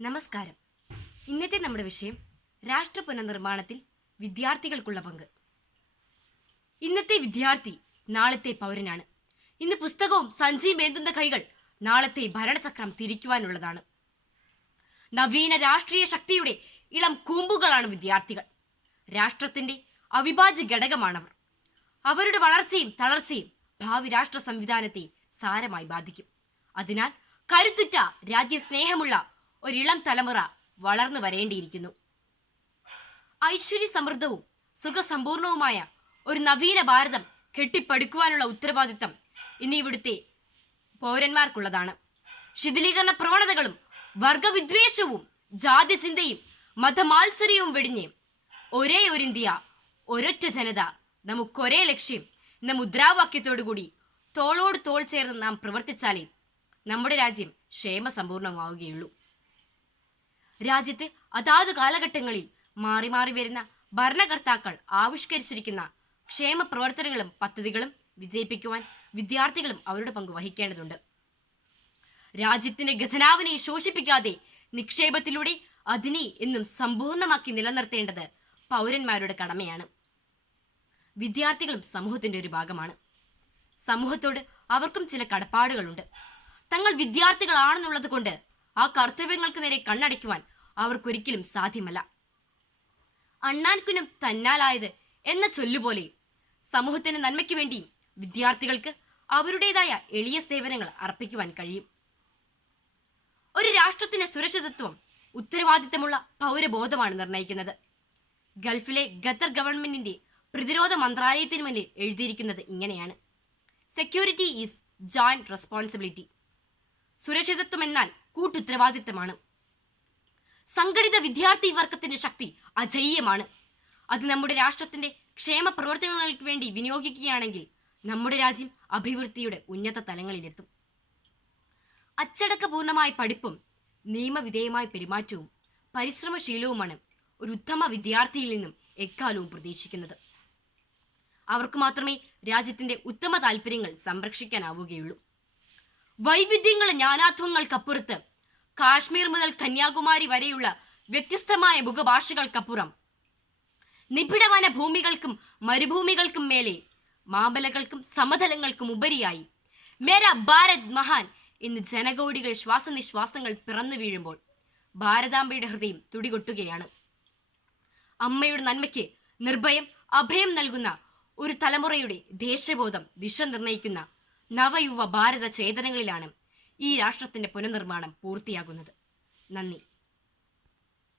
നമസ്കാരം. ഇന്നത്തെ നമ്മുടെ വിഷയം രാഷ്ട്ര പുനർനിർമ്മാണത്തിൽ വിദ്യാർത്ഥികൾക്കുള്ള പങ്ക്. ഇന്നത്തെ വിദ്യാർത്ഥി നാളത്തെ പൗരനാണ്. ഇന്ന് പുസ്തകവും സഞ്ചിയും ഏന്തുന്ന കൈകൾ നാളത്തെ ഭരണചക്രം തിരിക്കുവാനുള്ളതാണ്. നവീന രാഷ്ട്രീയ ശക്തിയുടെ ഇളം കൂമ്പുകളാണ് വിദ്യാർത്ഥികൾ. രാഷ്ട്രത്തിന്റെ അവിഭാജ്യ ഘടകമാണവർ. അവരുടെ വളർച്ചയും തളർച്ചയും ഭാവി രാഷ്ട്ര സംവിധാനത്തെ സാരമായി ബാധിക്കും. അതിനാൽ കരുത്തുറ്റ രാജ്യസ്നേഹമുള്ള ഒരിളം തലമുറ വളർന്നു വരേണ്ടിയിരിക്കുന്നു. ഐശ്വര്യ സമൃദ്ധവും സുഖസമ്പൂർണവുമായ ഒരു നവീന ഭാരതം കെട്ടിപ്പടുക്കുവാനുള്ള ഉത്തരവാദിത്തം ഇനി ഇവിടുത്തെ പൗരന്മാർക്കുള്ളതാണ്. ശിഥിലീകരണ പ്രവണതകളും വർഗവിദ്വേഷവും ജാതി ചിന്തയും മതമാത്സര്യവും വെടിഞ്ഞ് ഒരേ ഒരു ഇന്ത്യ, ഒരൊറ്റ ജനത, നമുക്കൊരേ ലക്ഷ്യം എന്ന മുദ്രാവാക്യത്തോടുകൂടി തോളോട് തോൾ ചേർന്ന് നാം പ്രവർത്തിച്ചാലേ നമ്മുടെ രാജ്യം ക്ഷേമസമ്പൂർണമാവുകയുള്ളൂ. രാജ്യത്ത് അതാത് കാലഘട്ടങ്ങളിൽ മാറി മാറി വരുന്ന ഭരണകർത്താക്കൾ ആവിഷ്കരിച്ചിരിക്കുന്ന ക്ഷേമ പ്രവർത്തനങ്ങളും പദ്ധതികളും വിജയിപ്പിക്കുവാൻ വിദ്യാർത്ഥികളും അവരുടെ പങ്ക് വഹിക്കേണ്ടതുണ്ട്. രാജ്യത്തിന്റെ ഖജനാവിനെ ശോഷിപ്പിക്കാതെ നിക്ഷേപത്തിലൂടെ അതിനെ എന്നും സമ്പൂർണമാക്കി നിലനിർത്തേണ്ടത് പൗരന്മാരുടെ കടമയാണ്. വിദ്യാർത്ഥികളും സമൂഹത്തിന്റെ ഒരു ഭാഗമാണ്. സമൂഹത്തോട് അവർക്കും ചില കടപ്പാടുകളുണ്ട്. തങ്ങൾ വിദ്യാർത്ഥികളാണെന്നുള്ളത് കൊണ്ട് ആ കർത്തവ്യങ്ങൾക്ക് നേരെ കണ്ണടയ്ക്കുവാൻ അവർക്കൊരിക്കലും സാധ്യമല്ല. അണ്ണാൻകുനും തന്നാലായത് എന്ന ചൊല്ലുപോലെ സമൂഹത്തിന്റെ നന്മയ്ക്ക് വേണ്ടി വിദ്യാർത്ഥികൾക്ക് അവരുടേതായ എളിയ സേവനങ്ങൾ അർപ്പിക്കുവാൻ കഴിയും. ഒരു രാഷ്ട്രത്തിന്റെ സുരക്ഷിതത്വം ഉത്തരവാദിത്തമുള്ള പൗരബോധമാണ് നിർണ്ണയിക്കുന്നത്. ഗൾഫിലെ ഖത്തർ ഗവൺമെന്റിന്റെ പ്രതിരോധ മന്ത്രാലയത്തിന് മുന്നിൽ എഴുതിയിരിക്കുന്നത് ഇങ്ങനെയാണ്: സെക്യൂരിറ്റി ഈസ് ജോയിന്റ് റെസ്പോൺസിബിലിറ്റി. സുരക്ഷിതത്വം എന്നാൽ കൂട്ടുത്തരവാദിത്തമാണ്. സംഘടിത വിദ്യാർത്ഥി വർഗത്തിന്റെ ശക്തി അജയ്യമാണ്. അത് നമ്മുടെ രാഷ്ട്രത്തിന്റെ ക്ഷേമ പ്രവർത്തനങ്ങൾക്ക് വേണ്ടി വിനിയോഗിക്കുകയാണെങ്കിൽ നമ്മുടെ രാജ്യം അഭിവൃദ്ധിയുടെ ഉന്നത തലങ്ങളിലെത്തും. അച്ചടക്കപൂർണമായ പഠിപ്പും നിയമവിധേയമായ പെരുമാറ്റവും പരിശ്രമശീലവുമാണ് ഒരു ഉത്തമ വിദ്യാർത്ഥിയിൽ നിന്നും എക്കാലവും പ്രതീക്ഷിക്കുന്നത്. അവർക്ക് മാത്രമേ രാജ്യത്തിന്റെ ഉത്തമ താല്പര്യങ്ങൾ സംരക്ഷിക്കാനാവുകയുള്ളൂ. വൈവിധ്യങ്ങളുടെ നാനാത്വങ്ങൾക്കപ്പുറത്ത് കാശ്മീർ മുതൽ കന്യാകുമാരി വരെയുള്ള വ്യത്യസ്തമായ മുഖഭാഷകൾക്കപ്പുറം നിബിഡവന ഭൂമികൾക്കും മരുഭൂമികൾക്കും മേലെ മാമലകൾക്കും സമതലങ്ങൾക്കും ഉപരിയായി മേരാ ഭാരത് മഹാൻ എന്ന് ജനകോടികൾ ശ്വാസനിശ്വാസങ്ങൾ പിറന്നു വീഴുമ്പോൾ ഭാരതാംബയുടെ ഹൃദയം തുടികൊട്ടുകയാണ്. അമ്മയുടെ നന്മയ്ക്ക് നിർഭയം അഭയം നൽകുന്ന ഒരു തലമുറയുടെ ദേശബോധം ദിശ നിർണയിക്കുന്ന നവയുവ ഭാരത ചേതനങ്ങളിലാണ് ഈ രാഷ്ട്രത്തിന്റെ പുനർനിർമ്മാണം പൂർത്തിയാകുന്നത്. നന്ദി.